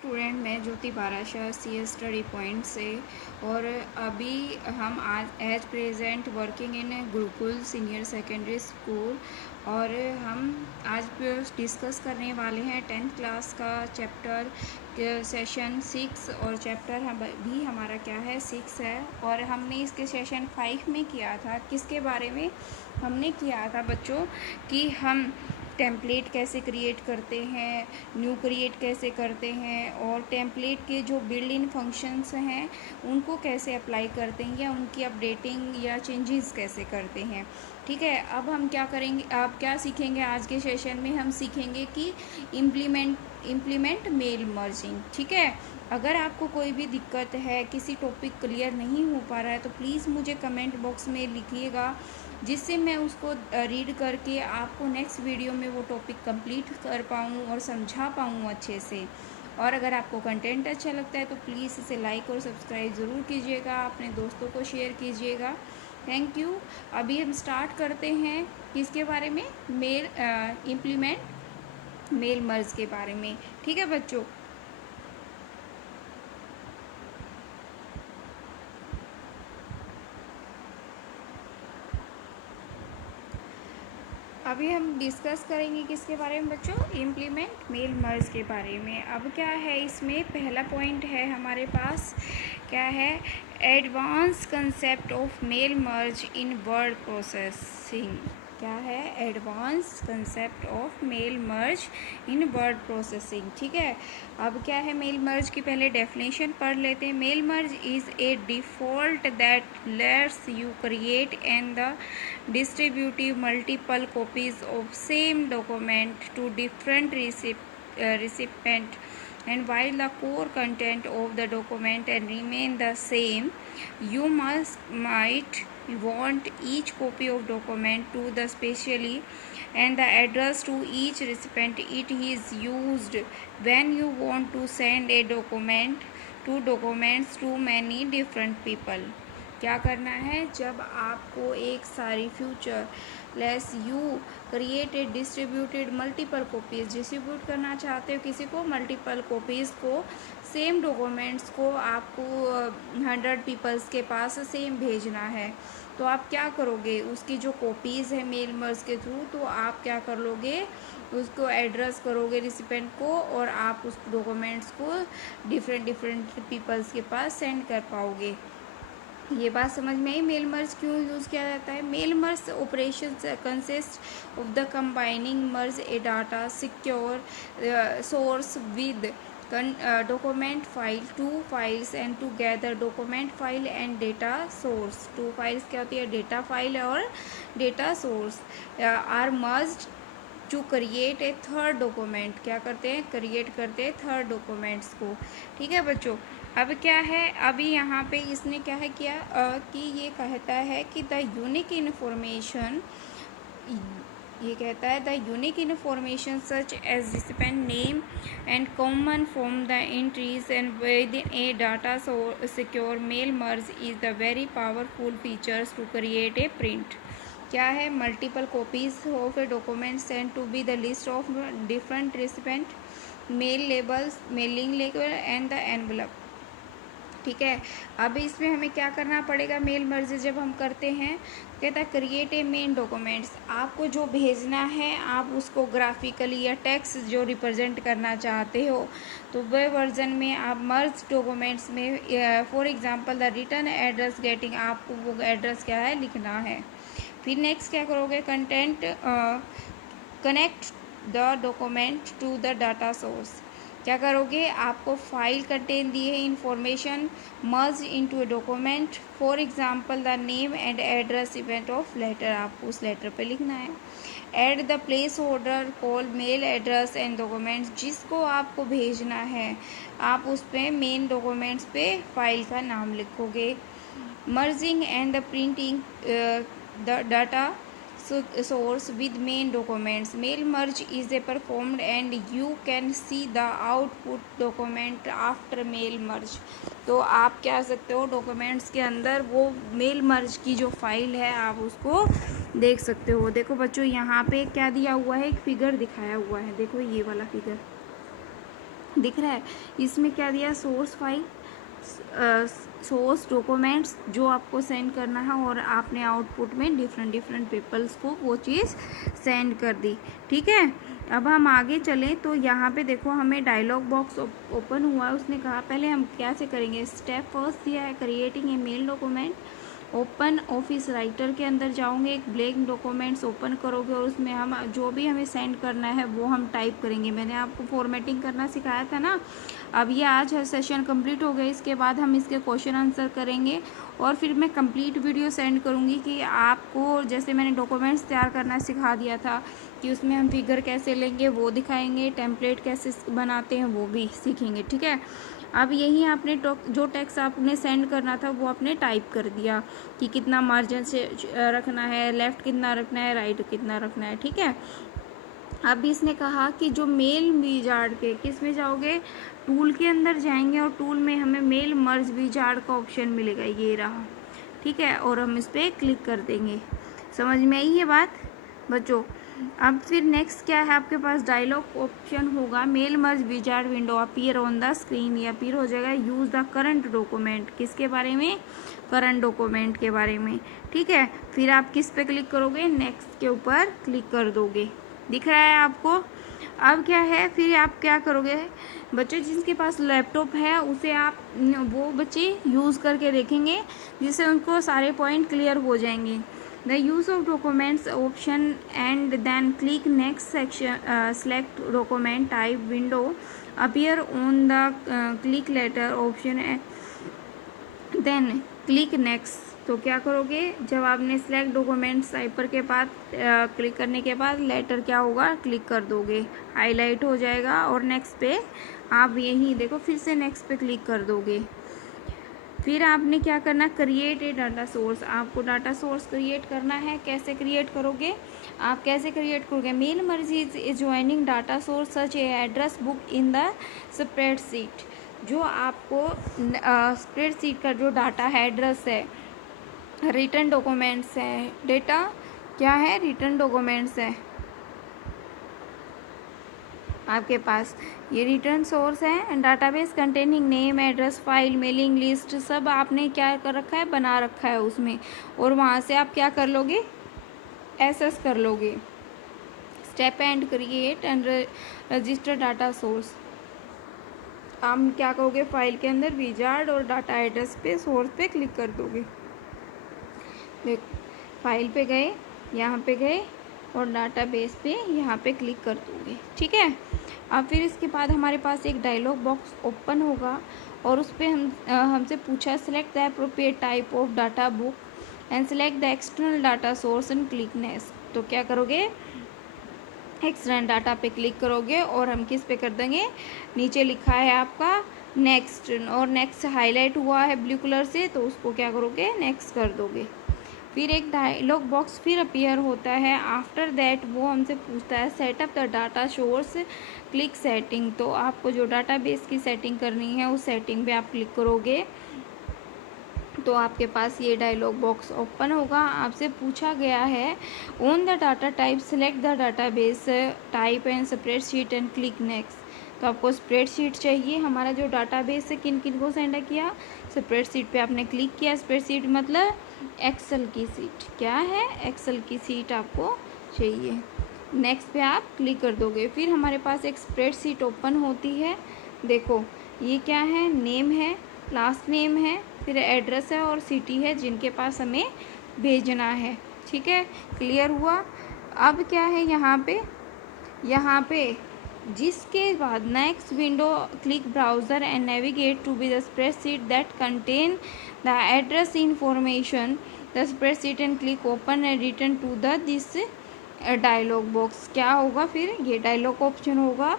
Student मैं Jyoti Barashah CS study point से। और अभी हम आज as present working in Gurukul senior secondary school. और हम आज डिस्कस करने वाले हैं 10th क्लास का चैप्टर सेशन 6। और चैप्टर भी हमारा क्या है 6 है। और हमने इसके सेशन 5 में किया था। किसके बारे में हमने किया था बच्चों कि हम टेम्पलेट कैसे क्रिएट करते हैं, न्यू क्रिएट कैसे करते हैं, और टेम्पलेट के जो बिल्ड इन फंक्शंस हैं उनको कैसे अप्लाई करते हैं या उनकी अपडेटिंग या चेंजेस कैसे करते हैं। ठीक है, अब हम क्या करेंगे, आप क्या सीखेंगे आज के सेशन में? हम सीखेंगे कि इम्प्लीमेंट मेल मर्जिंग। ठीक है, अगर आपको कोई भी दिक्कत है, किसी टॉपिक क्लियर नहीं हो पा रहा है, तो प्लीज़ मुझे कमेंट बॉक्स में लिखिएगा, जिससे मैं उसको रीड करके आपको नेक्स्ट वीडियो में वो टॉपिक कंप्लीट कर पाऊँ और समझा पाऊँ अच्छे से। और अगर आपको कंटेंट अच्छा लगता है तो प्लीज़ इसे लाइक और सब्सक्राइब ज़रूर कीजिएगा, अपने दोस्तों को शेयर कीजिएगा। Thank you. अभी हम स्टार्ट करते हैं किसके बारे में? इम्प्लीमेंट मेल मर्ज के बारे में। ठीक है बच्चों, अभी हम डिस्कस करेंगे किसके बारे में बच्चों? इम्प्लीमेंट मेल मर्ज के बारे में। अब क्या है, इसमें पहला पॉइंट है हमारे पास, क्या है? Advance concept of mail merge in word processing. क्या है? Advance concept of mail merge in word processing. ठीक है, अब क्या है मेल मर्ज की पहले डेफिनेशन पढ़ लेते हैं। Mail merge is a default that let's you create and the distributive multiple copies of same document to different recipient, and while the core content of the document remain the same, you might want each copy of document to the specially and the address to each recipient. It is used when you want to send a documents to many different people. क्या करना है? जब आपको एक सारी future less you create a distributed multiple copies, distribute करना चाहते हो किसी को, मल्टीपल कॉपीज़ को, सेम डॉक्यूमेंट्स को आपको 100 पीपल्स के पास सेम भेजना है, तो आप क्या करोगे? उसकी जो कॉपीज़ है मेल मर्ज के थ्रू, तो आप क्या कर लोगे? उसको एड्रेस करोगे रिसिपेंट को, और आप उस डॉक्यूमेंट्स को डिफरेंट पीपल्स के पास सेंड कर पाओगे। ये बात समझ में आई? मेल मर्ज क्यों यूज़ किया जाता है? Mail merge operation consist of the combining merge a data secure source with document file, two files and together document file and data source. two files क्या होती है? data file और data source are merged to create a third document. क्या करते हैं? Create करते हैं third documents को। ठीक है बच्चों, अब क्या है, अभी यहाँ पे इसने क्या है किया कि ये कहता है कि द यूनिक इन्फॉर्मेशन, ये कहता है the unique information such as recipient name and common from the entries and with in a data secure mail merge is the very powerful features to create a print. क्या है? Multiple copies of a document send to be the list of different recipient, mail labels, mailing label and the envelope. ठीक है, अब इसमें हमें क्या करना पड़ेगा? मेल मर्ज जब हम करते हैं, कहता है क्रिएट ए मेन डॉक्यूमेंट्स। आपको जो भेजना है आप उसको ग्राफिकली या टेक्स्ट जो रिप्रेजेंट करना चाहते हो, तो वह वर्जन में आप मर्ज डॉक्यूमेंट्स में for example the return address getting, आपको वो एड्रेस क्या है लिखना है। फिर नेक्स्ट क्या करोगे? Content connect the document to the data source. क्या करोगे? आपको फाइल कंटेन दी है information merge into a document, for example the name and address event of letter, आपको उस लेटर पे लिखना है। Add the place holder call mail address and documents, जिसको आपको भेजना है आप उस पर मेन डॉक्यूमेंट्स पे फाइल का नाम लिखोगे। Merging and the printing the data source with main documents. Mail merge is performed and you can see the output document after mail merge. तो आप क्या कर सकते हो? डॉक्यूमेंट्स के अंदर वो मेल मर्ज की जो फाइल है आप उसको देख सकते हो। देखो बच्चों, यहाँ पे क्या दिया हुआ है? एक फिगर दिखाया हुआ है, देखो ये वाला फिगर, दिख रहा है। इसमें क्या दिया, सोर्स फाइल, सोर्स डॉक्यूमेंट्स जो आपको सेंड करना है, और आपने आउटपुट में डिफरेंट पीपल्स को वो चीज़ सेंड कर दी। ठीक है, अब हम आगे चलें तो यहाँ पे देखो हमें डायलॉग बॉक्स ओपन हुआ है। उसने कहा पहले हम कैसे करेंगे, स्टेप फर्स्ट दिया है creating a mail document. Open office writer के अंदर जाओगे, एक ब्लैंक डॉक्यूमेंट्स ओपन करोगे और उसमें हम जो भी हमें सेंड करना है वो हम टाइप करेंगे। मैंने आपको फॉर्मेटिंग करना सिखाया था ना। अब ये आज सेशन कंप्लीट हो गया, इसके बाद हम इसके क्वेश्चन आंसर करेंगे और फिर मैं कंप्लीट वीडियो सेंड करूँगी कि आपको, जैसे मैंने डॉक्यूमेंट्स तैयार करना सिखा दिया था कि उसमें हम फिगर कैसे लेंगे वो दिखाएंगे, टेम्पलेट कैसे बनाते हैं वो भी सीखेंगे। ठीक है, अब यही आपने जो टेक्स्ट आपने सेंड करना था वो आपने टाइप कर दिया कि कितना मार्जिन से रखना है, लेफ़्ट कितना रखना है, राइट कितना रखना है। ठीक है, अब इसने कहा कि जो मेल विजार्ड के, किस में जाओगे, टूल के अंदर जाएंगे और टूल में हमें मेल मर्ज विजार्ड का ऑप्शन मिलेगा, ये रहा। ठीक है, और हम इस पर क्लिक कर देंगे। समझ में आई ये बात बच्चों। अब फिर नेक्स्ट क्या है, आपके पास डायलॉग ऑप्शन होगा, mail merge wizard window appear on the screen, ये अपीयर हो जाएगा। यूज़ द करंट डॉक्यूमेंट, किसके बारे में, करंट डॉक्यूमेंट के बारे में। ठीक है, फिर आप किस पे क्लिक करोगे, नेक्स्ट के ऊपर क्लिक कर दोगे। दिख रहा है आपको। अब क्या है, फिर आप क्या करोगे, बच्चे जिसके पास लैपटॉप है उसे आप वो बच्चे यूज़ करके देखेंगे जिससे उनको सारे पॉइंट क्लियर हो जाएंगे। The use of documents option and then click next section, select document type window appear on the click letter option, then click next. तो क्या करोगे, जब आपने सिलेक्ट डॉक्यूमेंट्स टाइपर के बाद क्लिक करने के बाद लेटर क्या होगा, क्लिक कर दोगे, हाईलाइट हो जाएगा और नेक्स्ट पे आप यही देखो फिर से नेक्स्ट पे क्लिक कर दोगे। फिर आपने क्या करना, क्रिएट ए डाटा सोर्स, आपको डाटा सोर्स क्रिएट करना है। कैसे क्रिएट करोगे, आप कैसे क्रिएट करोगे, mail merge is joining data source such a address book in the spreadsheet. जो आपको स्प्रेडशीट का जो डाटा है, एड्रेस है, रिटर्न डॉक्यूमेंट्स है, डेटा क्या है, रिटर्न डॉक्यूमेंट्स है आपके पास, ये रिटर्न सोर्स है। Database containing name, address, file, mailing list, सब आपने क्या कर रखा है, बना रखा है उसमें, और वहाँ से आप क्या कर लोगे, एक्सेस कर लोगे। Step and create and register data source, आप क्या करोगे, फाइल के अंदर विजार्ड और डाटा एड्रेस पे, सोर्स पे क्लिक कर दोगे। देखो फाइल पे गए, यहाँ पे गए और डाटाबेस पे यहाँ पे क्लिक कर दोगे। ठीक है, अब फिर इसके बाद हमारे पास एक डायलॉग बॉक्स ओपन होगा और उस पर हमसे पूछा select the appropriate type of data book and select the external data source and click next. तो क्या करोगे, एक्सटर्नल डाटा पे क्लिक करोगे और हम किस पे कर देंगे, नीचे लिखा है आपका नेक्स्ट, और नेक्स्ट हाईलाइट हुआ है ब्लू कलर से, तो उसको क्या करोगे, नेक्स्ट कर दोगे। फिर एक डायलॉग बॉक्स फिर अपीयर होता है। आफ्टर दैट वो हमसे पूछता है setup the data source, click setting. तो आपको जो डाटाबेस की सेटिंग करनी है उस सेटिंग पे आप क्लिक करोगे तो आपके पास ये डायलॉग बॉक्स ओपन होगा। आपसे पूछा गया है on the data type select the database type and spreadsheet and click next. तो आपको स्प्रेडशीट चाहिए, हमारा जो डाटाबेस है किन किन को सेंड किया, स्प्रेडशीट पे आपने क्लिक किया। स्प्रेडशीट मतलब एक्सेल की सीट, क्या है, एक्सेल की सीट आपको चाहिए। नेक्स्ट पे आप क्लिक कर दोगे। फिर हमारे पास एक स्प्रेडशीट ओपन होती है। देखो ये क्या है, नेम है, लास्ट नेम है, फिर एड्रेस है और सिटी है जिनके पास हमें भेजना है। ठीक है, क्लियर हुआ। अब क्या है यहाँ पे जिसके बाद next window click browser and navigate to be the spreadsheet that contain the address information the spreadsheet and click open and return to the this dialog box. क्या होगा फिर, ये डायलॉग ऑप्शन होगा,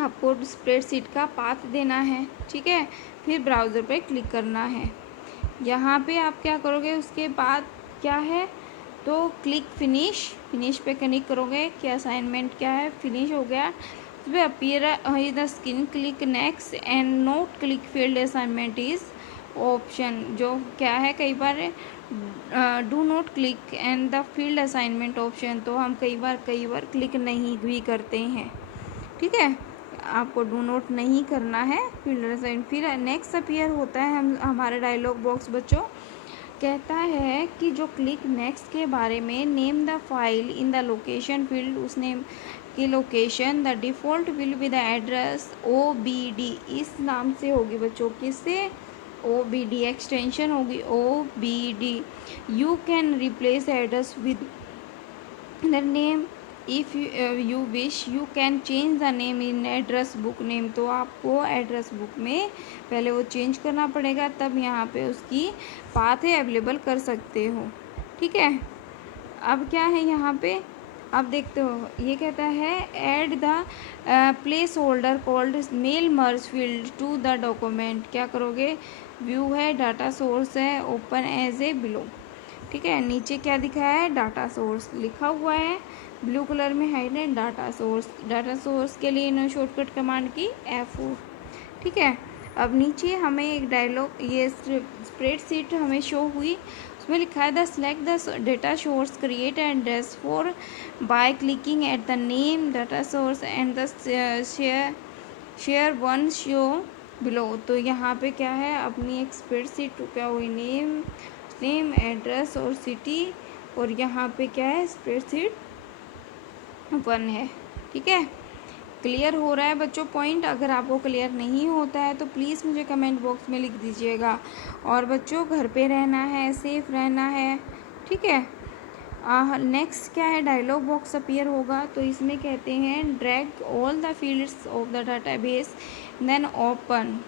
आपको स्प्रेडशीट का पाथ देना है। ठीक है, फिर ब्राउज़र पे क्लिक करना है। यहाँ पे आप क्या करोगे, उसके बाद क्या है तो क्लिक फिनिश पे क्लिक करोगे कि असाइनमेंट क्या है, फिनिश हो गया। उस पर appear the screen, click next and not click field assignment is option. जो क्या है, कई बार do not click and the field assignment option, तो हम कई बार क्लिक नहीं भी करते हैं। ठीक है, आपको डू नोट नहीं करना है फील्ड साइन। फिर नेक्स्ट अपीयर होता है हमारा डायलॉग बॉक्स बच्चों, कहता है कि जो क्लिक नेक्स्ट के बारे में, name the file in the location field, उस नेम की location, the default will be the address OBD, इस नाम से होगी बच्चों, किससे, OBD, एक्सटेंशन होगी OBD। You can replace address with the name if you wish, you can change the name in address book name, तो आपको एड्रेस बुक में पहले वो चेंज करना पड़ेगा, तब यहाँ पे उसकी पाथ है अवेलेबल कर सकते हो। ठीक है, अब क्या है यहाँ पे आप देखते हो, ये कहता है add the place holder called mail merge field to the document, क्या करोगे, व्यू है, डाटा सोर्स है, ओपन एज ए बिलो। ठीक है, नीचे क्या दिखा है, डाटा सोर्स लिखा हुआ है, ब्लू कलर में है डाटा सोर्स। डाटा सोर्स के लिए इन्होंने शॉर्टकट कमांड की F4। ठीक है, अब नीचे हमें एक डायलॉग, ये स्प्रेडशीट हमें शो हुई, उसमें लिखा है the select the data source create address for by clicking at the name data source and the share one show below. तो यहाँ पे क्या है, अपनी एक स्प्रेडशीट क्या हुई, नेम एड्रेस और सिटी, और यहाँ पे क्या है, स्प्रेडशीट 1 है। ठीक है, क्लियर हो रहा है बच्चों पॉइंट? अगर आपको क्लियर नहीं होता है तो प्लीज़ मुझे कमेंट बॉक्स में लिख दीजिएगा। और बच्चों घर पे रहना है, सेफ रहना है। ठीक है, नेक्स्ट क्या है, डायलॉग बॉक्स अपीयर होगा, तो इसमें कहते हैं drag all the fields of the database then open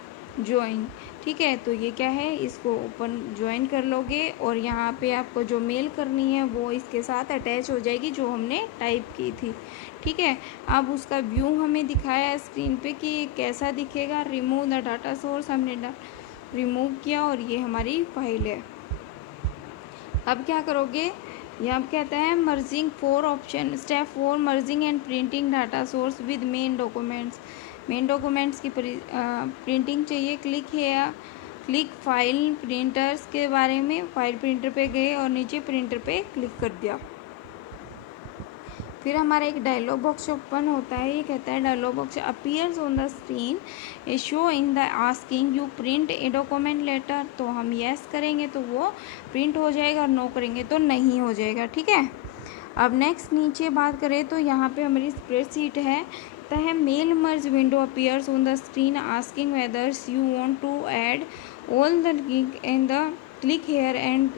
join. ठीक है, तो ये क्या है, इसको ओपन ज्वाइन कर लोगे और यहाँ पे आपको जो मेल करनी है वो इसके साथ अटैच हो जाएगी जो हमने टाइप की थी। ठीक है, अब उसका व्यू हमें दिखाया है स्क्रीन पे कि कैसा दिखेगा। रिमूव द डाटा सोर्स हमने रिमूव किया और ये हमारी फाइल है। अब क्या करोगे, यहाँ कहता है merging 4 option, step 4 merging and printing data source with main documents. Main documents की प्रिंटिंग चाहिए, क्लिक फाइल प्रिंटर्स के बारे में, फाइल प्रिंटर पे गए और नीचे प्रिंटर पे क्लिक कर दिया। फिर हमारा एक डायलॉग बॉक्स ओपन होता है, ये कहता है dialog box appears on the screen show in the asking you print a document letter, तो हम येस करेंगे तो वो प्रिंट हो जाएगा और नो करेंगे तो नहीं हो जाएगा। ठीक है, अब नेक्स्ट नीचे बात करें तो यहाँ पे हमारी स्प्रेडशीट है, mail merge window appears on the screen asking whether you want to add all the link in the click here and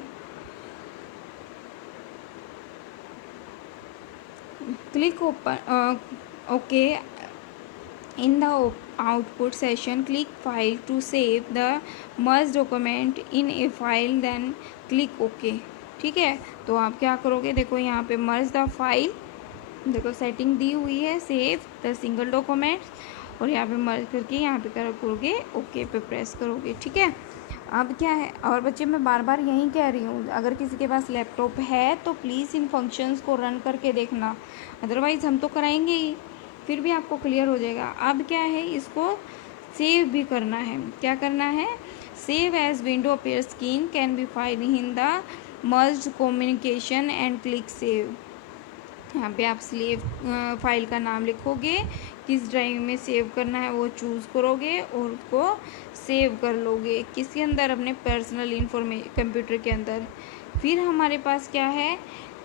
click OK in the output session. Click file to save the merged document in a file, then click OK। ठीक है, तो आप क्या करोगे, देखो यहाँ पे merge the file, देखो सेटिंग दी हुई है, सेव द सिंगल डॉक्यूमेंट, और यहाँ पे मर्ज करके यहाँ पे करोगे ओके पे प्रेस करोगे। ठीक है, अब क्या है, और बच्चे मैं बार बार यही कह रही हूँ, अगर किसी के पास लैपटॉप है तो प्लीज़ इन फंक्शंस को रन करके देखना, अदरवाइज़ हम तो कराएंगे ही, फिर भी आपको क्लियर हो जाएगा। अब क्या है, इसको सेव भी करना है, क्या करना है, save as window appear screen can be file in the merged communication and click save. यहाँ पे आप फाइल का नाम लिखोगे, किस ड्राइव में सेव करना है वो चूज़ करोगे और उसको सेव कर लोगे, किसके अंदर, अपने पर्सनल इंफॉर्मेशन कंप्यूटर के अंदर। फिर हमारे पास क्या है,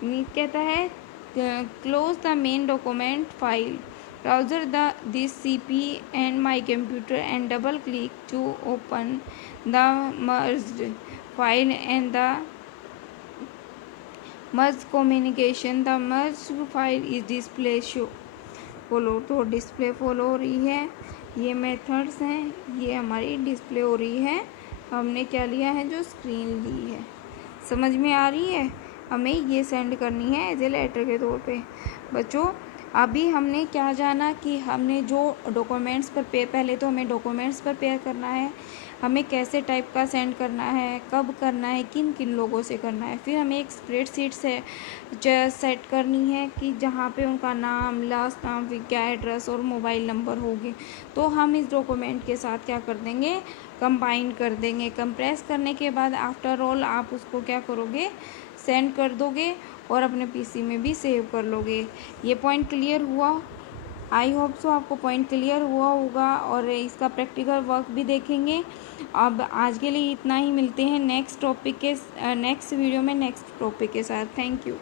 कहता है close the main document file, browser this CP and my computer and double click to open the merged file and the merge communication. The merge file is display show follow, तो डिस्प्ले फॉलो हो रही है, ये methods हैं, ये हमारी display हो रही है, हमने क्या लिया है, जो स्क्रीन ली है, समझ में आ रही है, हमें ये सेंड करनी है एज ए लेटर के तौर पे। बच्चों अभी हमने क्या जाना कि हमने जो डॉक्यूमेंट्स पर पहले तो हमें डॉक्यूमेंट्स पर पेयर करना है, हमें कैसे टाइप का सेंड करना है, कब करना है, किन किन लोगों से करना है, फिर हमें एक स्प्रेडशीट से सेट करनी है कि जहाँ पे उनका नाम, लास्ट नाम, फिर क्या एड्रेस और मोबाइल नंबर होगी, तो हम इस डॉक्यूमेंट के साथ क्या कर देंगे, कंबाइन कर देंगे। कंप्रेस करने के बाद आफ्टर ऑल आप उसको क्या करोगे, सेंड कर दोगे और अपने PC में भी सेव कर लोगे। ये पॉइंट क्लियर हुआ? आई होप सो आपको पॉइंट क्लियर हुआ होगा और इसका प्रैक्टिकल वर्क भी देखेंगे। अब आज के लिए इतना ही, मिलते हैं नेक्स्ट वीडियो में नेक्स्ट टॉपिक के साथ। Thank you.